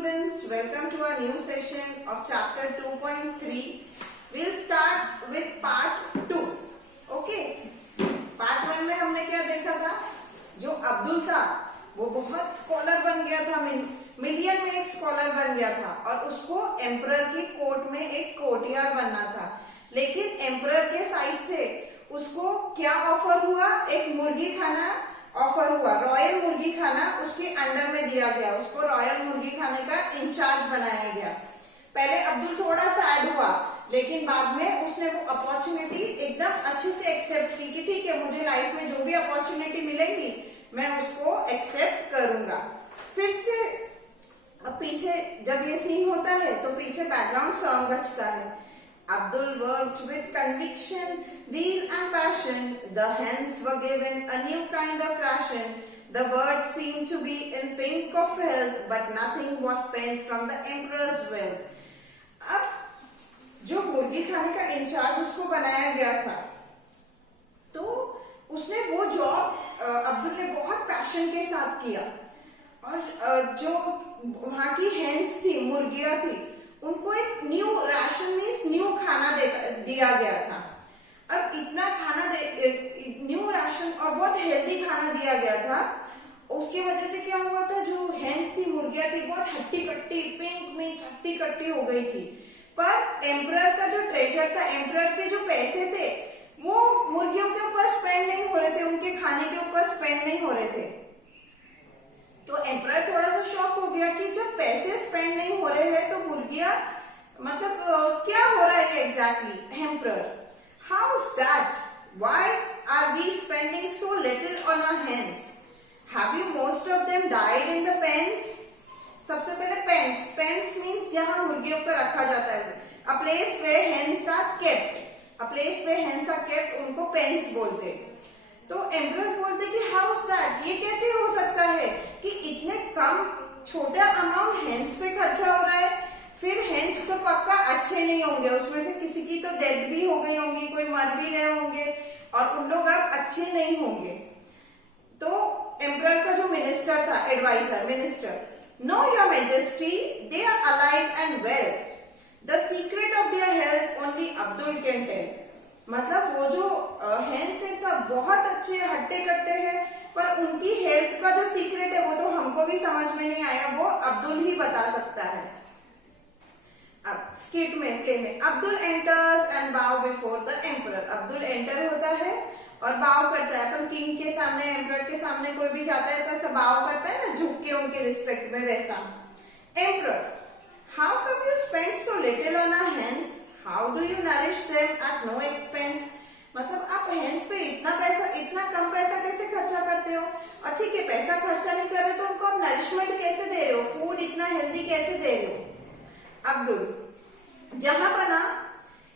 students, welcome to our new session of chapter 2.3. We'll start with part 2. Okay? Part 1 में हमने क्या देखा था? जो अब्दुल था वो बहुत स्कॉलर बन गया था, मिलियन में एक स्कॉलर बन गया था और उसको एम्परर की कोर्ट में एक कोर्टियार बनना था। लेकिन एम्परर के साइड से उसको क्या ऑफर हुआ? एक मुर्गी खाना ऑफर हुआ, रॉयल मुर्गी खाना उसके अंडर में दिया गया, उसको रॉयल मुर्गी खाने का इंचार्ज बनाया गया। पहले अब्दुल थोड़ा सैड हुआ, लेकिन बाद में उसने वो अपॉर्चुनिटी एकदम अच्छे से एक्सेप्ट की कि ठीक है, मुझे लाइफ में जो भी अपॉर्चुनिटी मिलेगी मैं उसको एक्सेप्ट करूंगा। फिर से अब पीछे जब ये सीन होता है तो पीछे बैकग्राउंड सॉन्ग बजता है। Abdul worked with conviction, zeal and passion. The hens were given a new kind of ration. The birds seemed to be in pink of health, but nothing was spent from the emperor's wealth. अब जो मुर्गी खाने का in charge उसको बनाया गया था, तो उसने वो जॉब अब्दुल ने बहुत पैशन के साथ किया और जो वहां की हेन्स थी, मुर्गियां थी, उनको एक न्यू राशन मीन्स न्यू खाना दिया गया था। अब इतना खाना न्यू राशन और बहुत हेल्दी खाना दिया गया था। उसकी वजह से क्या हुआ था, जो हेन्स थी, मुर्गियां थी, बहुत हट्टी कट्टी, पिंक मीन्स हट्टी कट्टी हो गई थी। पर एम्परर का जो ट्रेजर था, एम्परर के जो पैसे थे वो मुर्गियों के ऊपर स्पेंड नहीं हो रहे थे, उनके खाने के ऊपर स्पेंड नहीं हो रहे थे। तो एम्परर थोड़ा सा शॉक हो गया कि जब पैसे स्पेंड नहीं हो रहे हैं तो मुर्गियां मतलब क्या हो रहा है exactly. Emperor, how is that? Why are we spending so little on our hens? Have you most of them died in the pens? सबसे पहले पेन्स, पेन्स मीन्स जहां मुर्गियों को रखा जाता है, a place where hens are kept, a place where hens are kept, उनको pens बोलते। तो एम्परर बोलते कि हाउ इज दैट? ये कैसे हो सकता है कि इतने कम छोटा अमाउंट हेन्स पे खर्चा हो रहा है? फिर हेन्स तो पक्का अच्छे नहीं होंगे, उसमें से किसी की तो डेथ भी हो गई होंगी, कोई मर भी रहे होंगे और उन लोग अब अच्छे नहीं होंगे। तो एम्परर का जो मिनिस्टर था, advisor, minister, no your majesty, they are alive and well, the secret of their health only Abdul can tell. मतलब वो जो हेन्स है सब बहुत अच्छे हट्टे कट्टे हैं, पर उनकी हेल्थ का जो सीक्रेट है वो तो हमको भी समझ में नहीं आया, वो अब्दुल ही बता सकता है। अब स्किट में, प्ले में, अब्दुल एंटर्स एंड बाउ before the emperor. Abdul enter होता है और बाव करता है। अपन किंग के सामने, एम्परर के सामने कोई भी जाता है तो ऐसा बाव करता है ना, झुक के उनके रिस्पेक्ट में, वैसा। Emperor, how come you spend so little on our hens? How do you nourish them at no expense? मतलब आप हेन्स पे इतना पैसा, इतना कम पैसा कैसे खर्चा करते हो? और ठीक है, पैसा खर्चा नहीं कर रहे तो उनको आप नरिशमेंट कैसे दे रहे हो, फूड इतना हेल्दी कैसे दे रहे हो? अब्दुल, जहां बना,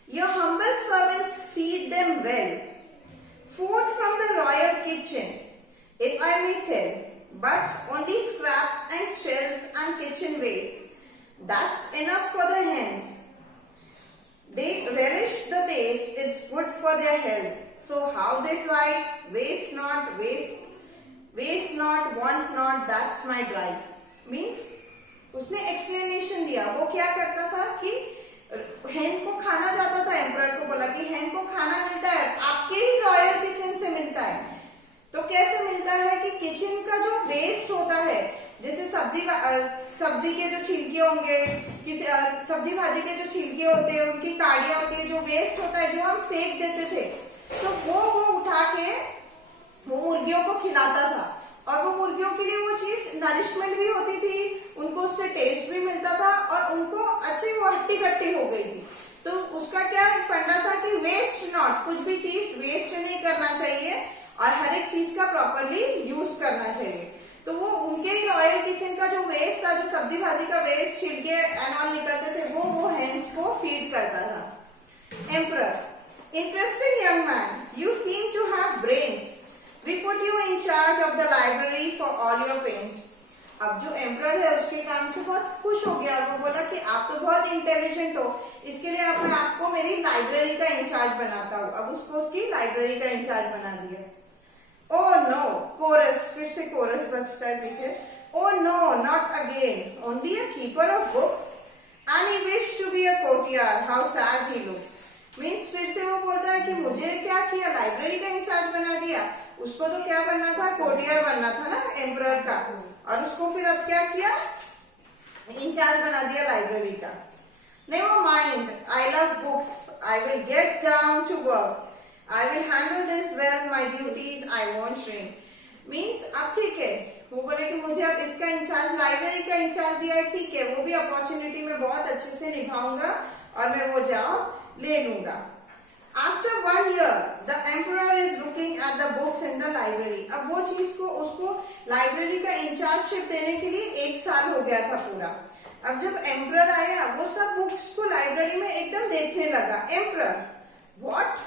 your humble servants feed them well, food from the royal kitchen, if I may tell, but only scraps and shells and kitchen waste, that's enough for the hens. They relish the taste, it's good for their health. So how they thrive? Waste not, waste not, want not, that's my drive. Means उसने explanation दिया। वो क्या करता था कि हेन को खाना जाता था, एम्परर को बोला कि हेन को खाना मिलता है, आपके ही रॉयल किचन से मिलता है। तो कैसे मिलता है कि किचन का जो वेस्ट होता है, जैसे सब्जी के जो छिलके होंगे, किसी सब्जी भाजी के जो छिलके होते हैं, उनकी काड़ियां होती है, जो वेस्ट होता है, जो हम फेंक देते थे, तो वो उठा के वो मुर्गियों को खिलाता था और वो मुर्गियों के लिए वो चीज नरिशमेंट भी होती थी, उनको उससे टेस्ट भी मिलता था और उनको अच्छी वो हट्टी कट्टी हो गई थी। तो उसका क्या फंडा था कि वेस्ट नॉट, कुछ भी चीज वेस्ट नहीं करना चाहिए और हर एक चीज का प्रॉपरली यूज करना चाहिए। तो वो उनके ही रॉयल किचन का जो वेस्ट था, जो सब्जी भाजी का वेस्ट, छिलके एंड ऑल निकलते थे, वो हेन्स को फीड करता था। Emperor, interesting young man, you seem to have brains, we put you in charge of the library for all your pens. अब जो एम्परर है उसके काम से बहुत खुश हो गया, वो बोला कि आप तो बहुत इंटेलिजेंट हो, इसके लिए अब मैं आपको मेरी लाइब्रेरी का इंचार्ज बनाता हूँ। अब उसको उसकी लाइब्रेरी का इंचार्ज बना दिया। ओ नो, कोरस, फिर से कोरस बजता है पीछे। Oh no, not again, only a keeper of books and he wished to be a courtier. How sad he looks. Means फिर से वो बोलता है कि मुझे क्या किया, लाइब्रेरी का इंचार्ज बना दिया, उसको तो क्या बनना था, कोर्टियर बनना था ना एम्परर का, और उसको फिर अब क्या किया, इंचार्ज बना दिया लाइब्रेरी का. Never mind, I love books. I will get down to work. I will handle this well. My duties I won't shrink. Means अब ठीक है, वो बोले कि मुझे अब इसका इंचार्ज, लाइब्रेरी का इंचार्ज दिया है, ठीक है, वो भी अपॉर्चुनिटी में बहुत अच्छे से निभाऊंगा और मैं वो जॉब ले लूंगा. After 1 year, the emperor is looking at the books in the library. अब वो चीज को उसको लाइब्रेरी का इंचार्जशिप देने के लिए 1 साल हो गया था पूरा. अब जब एम्परर आया, वो सब बुक्स को लाइब्रेरी में एकदम देखने लगा. Emperor, what,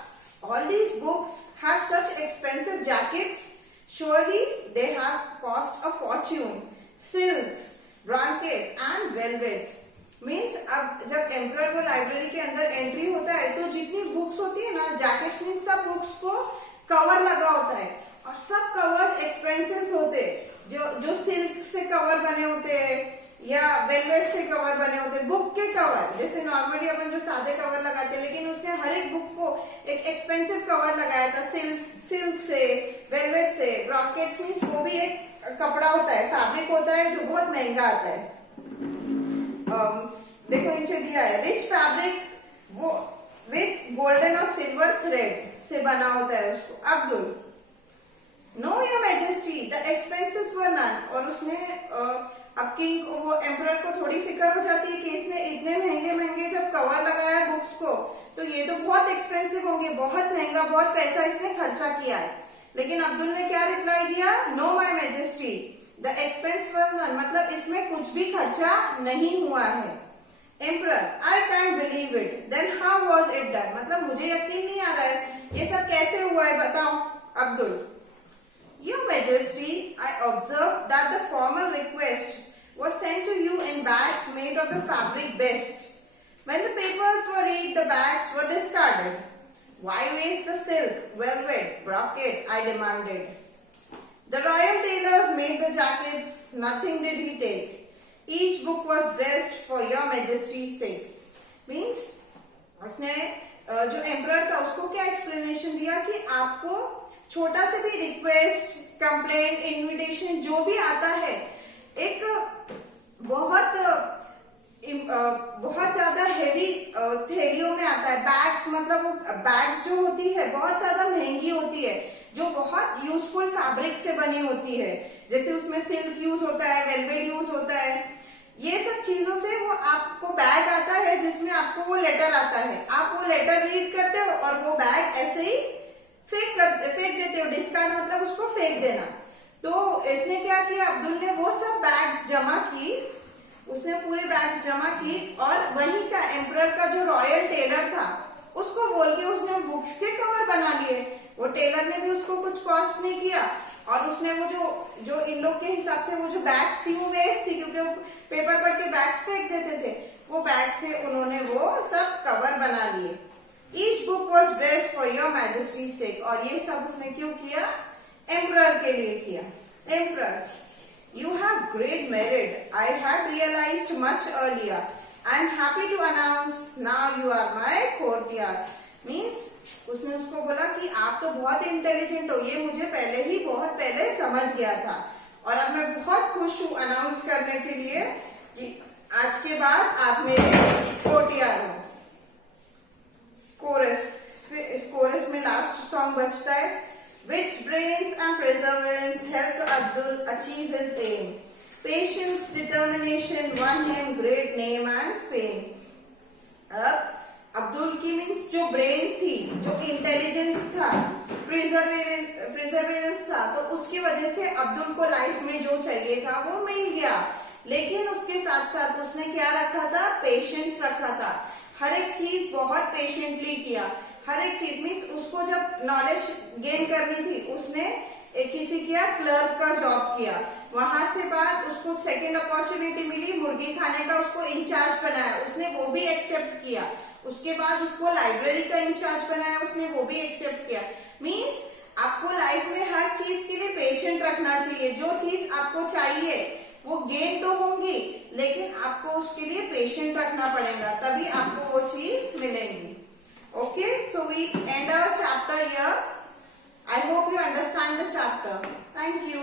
all these books have such expensive jackets, surely they have cost a fortune, silks, blankets and velvets. Means अब जब एम्परर को लाइब्रेरी के अंदर एंट्री होता है तो जितनी बुक्स होती है ना, जैकेट्स मीन्स सब बुक्स को कवर लगा होता है और सब कवर्स एक्सपेंसिव होते हैं. जो सिल्क से कवर बने होते हैं या वेलवेट से कवर बने होते, बुक के कवर, जैसे नॉर्मली अपन जो सादे कवर लगाते हैं, लेकिन उसने हर एक बुक को एक एक्सपेंसिव कवर लगाया था, सिल्क से, वेलवेट से. ब्रॉकेट्स मीन्स वो भी एक कपड़ा होता है, फैब्रिक होता है जो बहुत महंगा आता है. देखो नीचे दिया है, रिच फैब्रिक वो विथ गोल्डन और सिल्वर थ्रेड से बना होता है उसको. Abdul, no your majesty, the expenses were none. और उसने अब किंग, वो एम्परर को थोड़ी फिक्र हो जाती है कि इसने इतने महंगे महंगे जब कवर लगाया बुक्स को तो ये तो बहुत एक्सपेंसिव होंगे, बहुत महंगा, बहुत पैसा इसने खर्चा किया है. लेकिन अब्दुल ने क्या रिप्लाई दिया, no my majesty, the expense was none, मतलब इसमें कुछ भी खर्चा नहीं हुआ है. Emperor, I can't believe it, then how was it done, मतलब मुझे यकीन नहीं आ रहा है, ये सब कैसे हुआ है, बताओ. Abdul, Your Majesty, I observed that the formal request was sent to you in bags made of the fabric best. When the papers were read, the bags were discarded. Why waste the silk, velvet, brocade? I demanded. The royal tailors made the jackets. Nothing did he take. Each book was dressed for your Majesty's sake. Means उसने जो emperor था उसको क्या explanation दिया कि आपको छोटा से भी रिक्वेस्ट, कंप्लेंट, इनविटेशन जो भी आता है, एक बहुत ज्यादा हेवी थैलियों में आता है. बैग्स, मतलब बैग्स जो होती है बहुत ज्यादा महंगी होती है, जो बहुत यूजफुल फैब्रिक से बनी होती है, जैसे उसमें सिल्क यूज होता है, वेलवेट यूज होता है, ये सब चीजों से वो आपको बैग आता है जिसमें आपको वो लेटर आता है. आप वो लेटर रीड करते हो और वो बैग ऐसे ही फेंक देते हो. डिस्कार्ड मतलब उसको फेंक देना. तो इसने क्या किया, अब्दुल ने वो सब बैग्स जमा की, उसने पूरे बैग्स जमा की और वहीं का एम्परर का जो रॉयल टेलर था उसको बोल के उसने बुक्स के कवर बना लिए. वो टेलर ने भी उसको कुछ कॉस्ट नहीं किया और उसने वो जो इन लोग के हिसाब से वो जो बैग्स थी वो वेस्ट थी, क्योंकि वो पेपर पढ़ के बैग्स फेंक देते थे, वो बैग से उन्होंने वो सब कवर बना लिए. Each book was dressed for your Majesty's sake. और ये सब उसने क्यों किया, एम्परर के लिए किया. Emperor, you have great merit. I had realized much earlier. I am happy to announce now you are my courtier. Means उसने उसको बोला कि आप तो बहुत इंटेलिजेंट हो, ये मुझे पहले ही बहुत पहले समझ गया था और अब मैं बहुत खुश हूँ अनाउंस करने के लिए कि आज के बाद आप मेरे कोर्टियर हो. कोरस, इस कोरस में लास्ट सॉन्ग बजता है. Which brains and perseverance helped Abdul achieve his aim. Patience, determination won him great name and fame. अब अब्दुल की मीन्स जो ब्रेन थी, जो इंटेलिजेंस था, प्रिजर्वेरेंस था, तो उसकी वजह से अब्दुल को लाइफ में जो चाहिए था वो मिल गया. लेकिन उसके साथ साथ उसने क्या रखा था, पेशेंस रखा था. हर एक चीज बहुत पेशेंटली किया. हर एक चीज मीन्स उसको जब नॉलेज गेन करनी थी उसने किसी किया क्लर्क का जॉब किया. वहां से बाद उसको सेकेंड अपॉर्चुनिटी मिली मुर्गी खाने का, उसको इंचार्ज बनाया, उसने वो भी एक्सेप्ट किया. उसके बाद उसको लाइब्रेरी का इंचार्ज बनाया, उसने वो भी एक्सेप्ट किया. मीन्स आपको लाइफ में हर चीज के लिए पेशेंट रखना चाहिए. जो चीज आपको चाहिए वो गेन तो होंगी, लेकिन आपको उसके लिए पेशेंट रखना पड़ेगा, तभी आपको वो चीज मिलेंगी। Okay, so we end our chapter here. I hope you understand the chapter. Thank you.